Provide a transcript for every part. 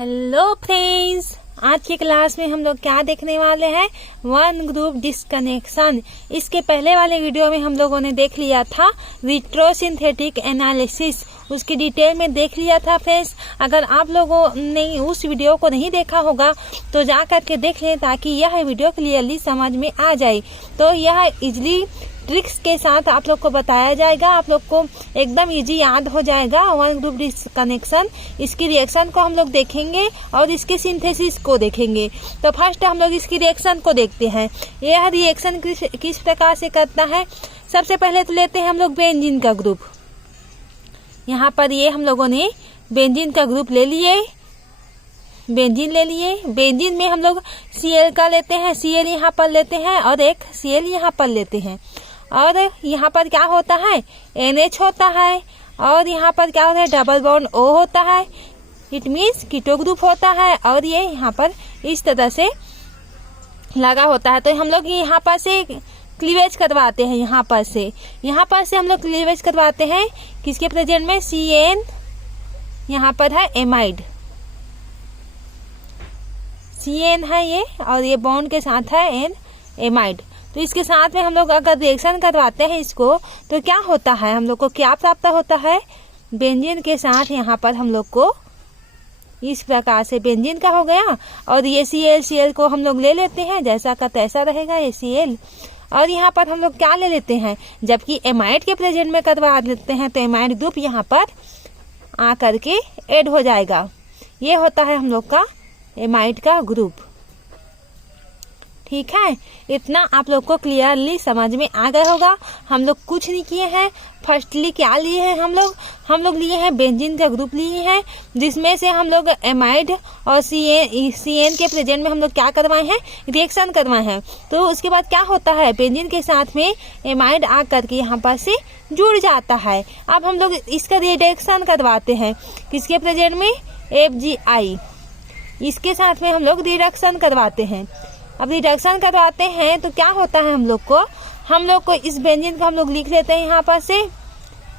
Hello friends, आज की class में हम लोग क्या देखने वाले हैं, वन ग्रुप डिस्कनेक्शन। इसके पहले वाले वीडियो में हम लोगों ने देख लिया था रिट्रोसिंथेटिक एनालिसिस, उसकी डिटेल में देख लिया था फ्रेंड्स। अगर आप लोगों ने उस वीडियो को नहीं देखा होगा तो जा करके देख लें ताकि यह वीडियो क्लियरली समझ में आ जाए। तो यह इजली ट्रिक्स के साथ आप लोग को बताया जाएगा, आप लोग को एकदम इजी याद हो जाएगा वन ग्रुप डिस्कनेक्शन। इसकी रिएक्शन को हम लोग देखेंगे और इसके सिंथेसिस को देखेंगे। तो फर्स्ट हम लोग इसकी रिएक्शन को देखते हैं। यह रिएक्शन किस प्रकार से करता है। सबसे पहले तो लेते हैं हम लोग बेंजीन का ग्रुप। यहाँ पर ये हम लोगों ने बेंजीन का ग्रुप ले लिए, बेंजीन ले लिए। बेंजीन में हम लोग Cl का लेते हैं, Cl यहाँ पर लेते हैं और एक Cl यहाँ पर लेते हैं। और यहाँ पर क्या होता है, NH होता है और यहाँ पर क्या होता है, डबल बॉन्ड O होता है। इट मीन्स कीटो ग्रुप होता है और ये यहाँ पर इस तरह से लगा होता है। तो हम लोग यहाँ पर से क्लीवेज करवाते हैं, यहाँ पर से हम लोग क्लीवेज करवाते हैं किसके प्रेजेंट में, CN यहाँ पर है एमाइड, CN है ये और ये बॉन्ड के साथ है N एमाइड। तो इसके साथ में हम लोग अगर रिएक्शन करवाते हैं इसको तो क्या होता है, हम लोग को क्या प्राप्त होता है, बेंजीन के साथ यहाँ पर हम लोग को इस प्रकार से बेंजीन का हो गया। और ये Cl को हम लोग ले लेते हैं, जैसा का तैसा रहेगा ये Cl। और यहाँ पर हम लोग क्या ले लेते हैं, जबकि एमाइड के प्रेजेंट में करवा लेते हैं तो एमाइड ग्रुप यहाँ पर आ करके ऐड हो जाएगा। ये होता है हम लोग का एमाइड का ग्रुप। ठीक है, इतना आप लोग को क्लियरली समझ में आ गया होगा। हम लोग कुछ नहीं किए हैं। फर्स्टली क्या लिए हैं हम लोग लिए हैं बेंजीन का ग्रुप लिए हैं, जिसमें से हम लोग एमाइड और CN के प्रेजेंट में हम लोग क्या करवाए हैं, रिएक्शन करवाए हैं। तो उसके बाद क्या होता है, बेंजीन के साथ में एमाइड आ करके यहाँ पर से जुड़ जाता है। अब हम लोग इसका रिएक्शन करवाते हैं किसके प्रेजेंट में, FgI, इसके साथ में हम लोग रिडक्शन करवाते हैं। अब रिडक्शन करवाते हैं तो क्या होता है, हम लोग को इस बेंजीन को हम लोग लिख लेते हैं यहाँ पर से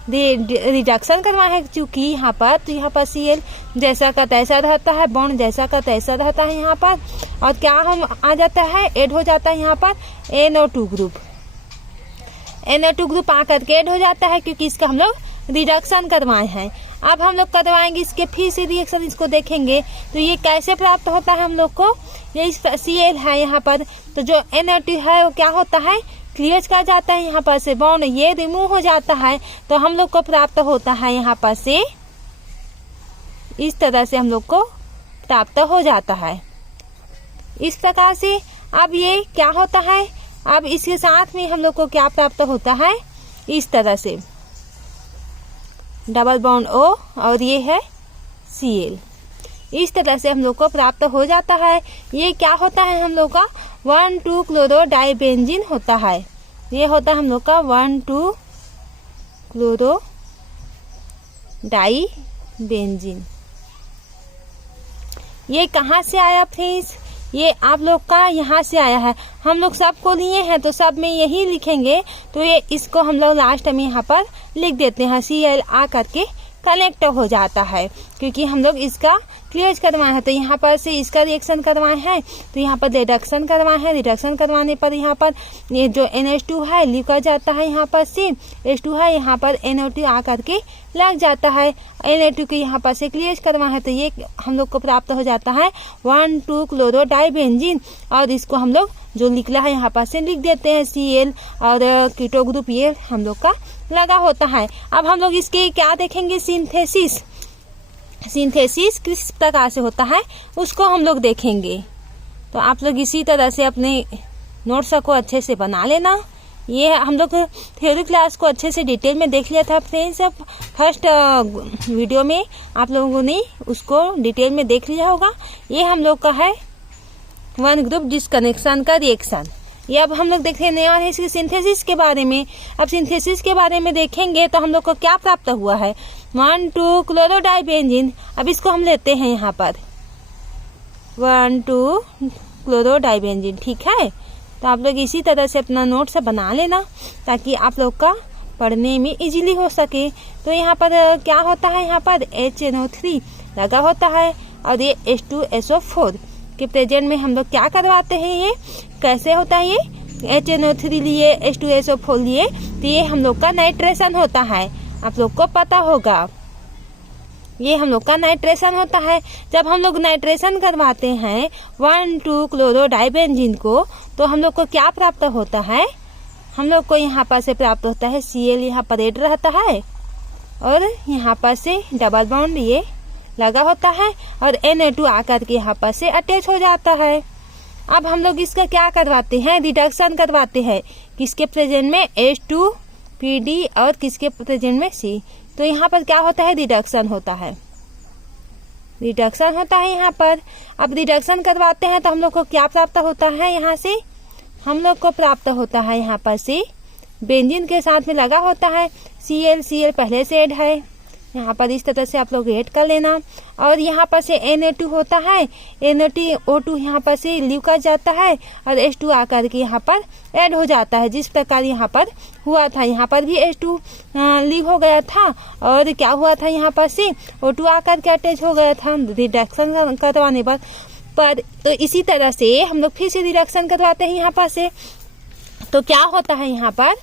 रिडक्शन करवाए हैं चूंकि यहाँ पर, तो यहाँ पर Cl जैसा का तैसा रहता है, बॉन्ड जैसा का तैसा रहता है यहाँ पर। और क्या हम आ जाता है, ऐड हो जाता है यहाँ पर NO2 ग्रुप आकर के ऐड हो जाता है, क्योंकि इसका हम लोग रिडक्शन करवाए हैं। अब हम लोग करवाएंगे इसके फिर से रिएक्शन, इसको देखेंगे तो ये कैसे प्राप्त होता है हम लोग को। ये Cl है यहाँ पर, तो जो NO2 है वो क्या होता है, क्लीवेज कर जाता है यहाँ पर से, बॉन्ड ये रिमूव हो जाता है। तो हम लोग को प्राप्त होता है यहाँ पर से इस तरह से हम लोग को प्राप्त हो जाता है, इस प्रकार से। अब ये क्या होता है, अब इसके साथ में हम लोग को क्या प्राप्त होता है, इस तरह से डबल बॉन्ड O और ये है Cl, इस तरह से हम लोग को प्राप्त हो जाता है। ये क्या होता है, हम लोग का 1,2 क्लोरो डाइबेंजीन होता है। ये होता है हम लोग का 1,2 क्लोरो डाइबेंजीन। ये कहाँ से आया फ्रेंड्स, ये आप लोग का यहाँ से आया है। हम लोग सबको लिए हैं तो सब में यही लिखेंगे, तो ये इसको हम लोग लास्ट में यहाँ पर लिख देते हैं। Cl आ करके कनेक्ट हो जाता है क्योंकि हम लोग इसका क्लीवेज करवाए हैं। तो यहाँ पर से इसका रिएक्शन करवाए हैं तो यहाँ पर रिडक्शन करवाए हैं। रिडक्शन करवाने पर यहाँ पर ये जो NH2 है लिखा जाता है, यहाँ पर से H2 है, यहाँ पर NO2 आ करके लग जाता है। Na2 के यहाँ पर से क्लीवेज करवाए हैं तो ये हम लोग को प्राप्त हो जाता है 1,2 क्लोरो डाइबेंजीन। और इसको हम लोग जो निकला है यहाँ पर से लिख देते हैं Cl और कीटो ग्रुप ये हम लोग का लगा होता है। अब हम लोग इसके क्या देखेंगे, सिंथेसिस किस प्रकार से होता है उसको हम लोग देखेंगे। तो आप लोग इसी तरह से अपने नोट्स को अच्छे से बना लेना। ये हम लोग थ्योरी क्लास को अच्छे से डिटेल में देख लिया था फ्रेंड्स, फर्स्ट वीडियो में आप लोगों ने उसको डिटेल में देख लिया होगा। ये हम लोग का है वन ग्रुप डिस्कनेक्शन का रिएक्शन। ये अब हम लोग देखने वाले हैं इसकी सिंथेसिस के बारे में। अब सिंथेसिस के बारे में देखेंगे तो हम लोग को क्या प्राप्त हुआ है, 1,2 क्लोरो डाइबेंजीन। अब इसको हम लेते हैं यहाँ पर 1,2 क्लोरो डाइबेंजीन। ठीक है, तो आप लोग इसी तरह से अपना नोट्स बना लेना ताकि आप लोग का पढ़ने में इजीली हो सके। तो यहाँ पर क्या होता है, यहाँ पर HNO3 लगा होता है और ये H2SO4 के प्रेजेंट में हम लोग क्या करवाते हैं, ये कैसे होता है, ये HNO3 लिए H2SO4 लिए, तो ये हम लोग का नाइट्रेशन होता है। आप लोग को पता होगा ये हम लोग का नाइट्रेशन होता है। जब हम लोग नाइट्रेशन करवाते हैं 1,2-क्लोरोडाइबेंजीन को, तो हम लोग को क्या प्राप्त होता है, हम लोग को यहाँ पर से प्राप्त होता है Cl, यहाँ पर ऐड रहता है और यहाँ पर से डबल बॉन्ड ये लगा होता है और Na2 आकर के यहाँ पर से अटैच हो जाता है। अब हम लोग इसका क्या करवाते हैं, रिडक्शन करवाते हैं, किसके प्रेजेंट में H2PD और किसके प्रेजेंट में C। तो यहाँ पर क्या होता है, रिडक्शन होता है, रिडक्शन होता है यहाँ पर। अब रिडक्शन करवाते हैं तो हम लोग को क्या प्राप्त होता है, यहाँ से हम लोग को प्राप्त होता है यहाँ पर से बेंजीन के साथ में लगा होता है Cl पहले से ऐड है, यहाँ पर इस तरह से आप लोग ऐड कर लेना। और यहाँ पर से Na2 होता है, NaOH यहाँ पर से लीव कर जाता है और H2 आकर के यहाँ पर ऐड हो जाता है। जिस प्रकार यहाँ पर हुआ था, यहाँ पर भी H2 लीव हो गया था और क्या हुआ था, यहाँ पर से O2 आकर के अटैच हो गया था रिडक्शन करवाने पर। तो इसी तरह से हम लोग फिर से रिडक्शन करवाते हैं यहाँ पर से, तो क्या होता है, यहाँ पर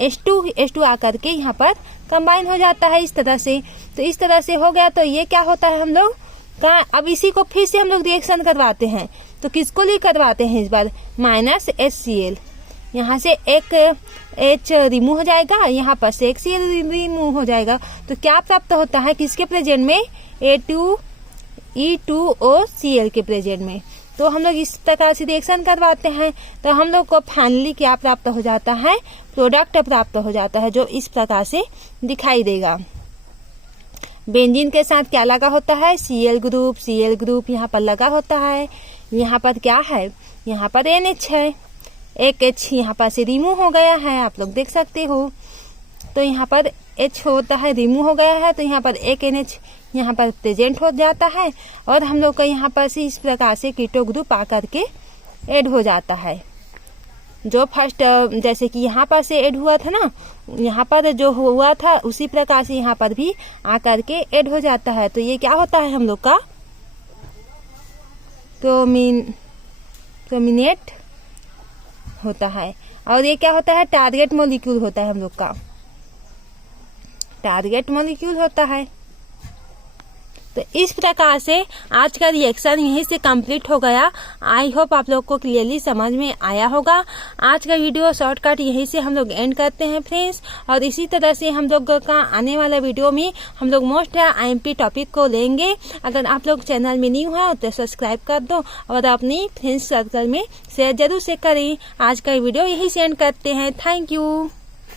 H2 आकर के यहाँ पर कंबाइन हो जाता है इस तरह से। तो इस तरह से हो गया, तो ये क्या होता है हम लोग का, अब इसी को फिर से हम लोग रिएक्शन करवाते हैं। तो किसको लिए करवाते हैं इस बार, -HCl, यहाँ से एक H रिमूव हो जाएगा, यहाँ पर से एक Cl रिमूव हो जाएगा। तो क्या प्राप्त होता है, किसके प्रेजेंट में, E2OCl के प्रेजेंट में। तो हम लोग इस प्रकार से रिएक्शन करवाते हैं, तो हम लोग को फाइनली क्या प्राप्त हो जाता है, प्रोडक्ट प्राप्त हो जाता है, जो इस प्रकार से दिखाई देगा। बेंजीन के साथ क्या लगा होता है, Cl ग्रुप यहाँ पर लगा होता है। यहाँ पर क्या है, यहाँ पर NH है, एक H यहाँ पर से रिमूव हो गया है, आप लोग देख सकते हो। तो यहाँ पर H होता है, रिमूव हो गया है, तो यहाँ पर एक NH यहाँ पर प्रेजेंट हो जाता है और हम लोग का यहाँ पर से इस प्रकार से कीटो ग्रुप आकर के ऐड हो जाता है। जो फर्स्ट जैसे कि यहाँ पर से ऐड हुआ था ना, यहाँ पर जो हुआ था उसी प्रकार से यहाँ पर भी आकर के ऐड हो जाता है। तो ये क्या होता है, हम लोग का प्रोमिनेट होता है। और ये क्या होता है, टारगेट मॉलिक्यूल होता है, हम लोग का टारगेट मॉलिक्यूल होता है। तो इस प्रकार से आज का रिएक्शन यहीं से कंप्लीट हो गया। आई होप आप लोग को क्लियरली समझ में आया होगा। आज का वीडियो शॉर्टकट यहीं से हम लोग एंड करते हैं फ्रेंड्स। और इसी तरह से हम लोग का आने वाला वीडियो में हम लोग मोस्ट IMP टॉपिक को लेंगे। अगर आप लोग चैनल में न्यू है तो सब्सक्राइब कर दो और अपनी फ्रेंड्स सर्कल में शेयर जरूर से करें। आज का वीडियो यहीं से एंड करते हैं। Thank you.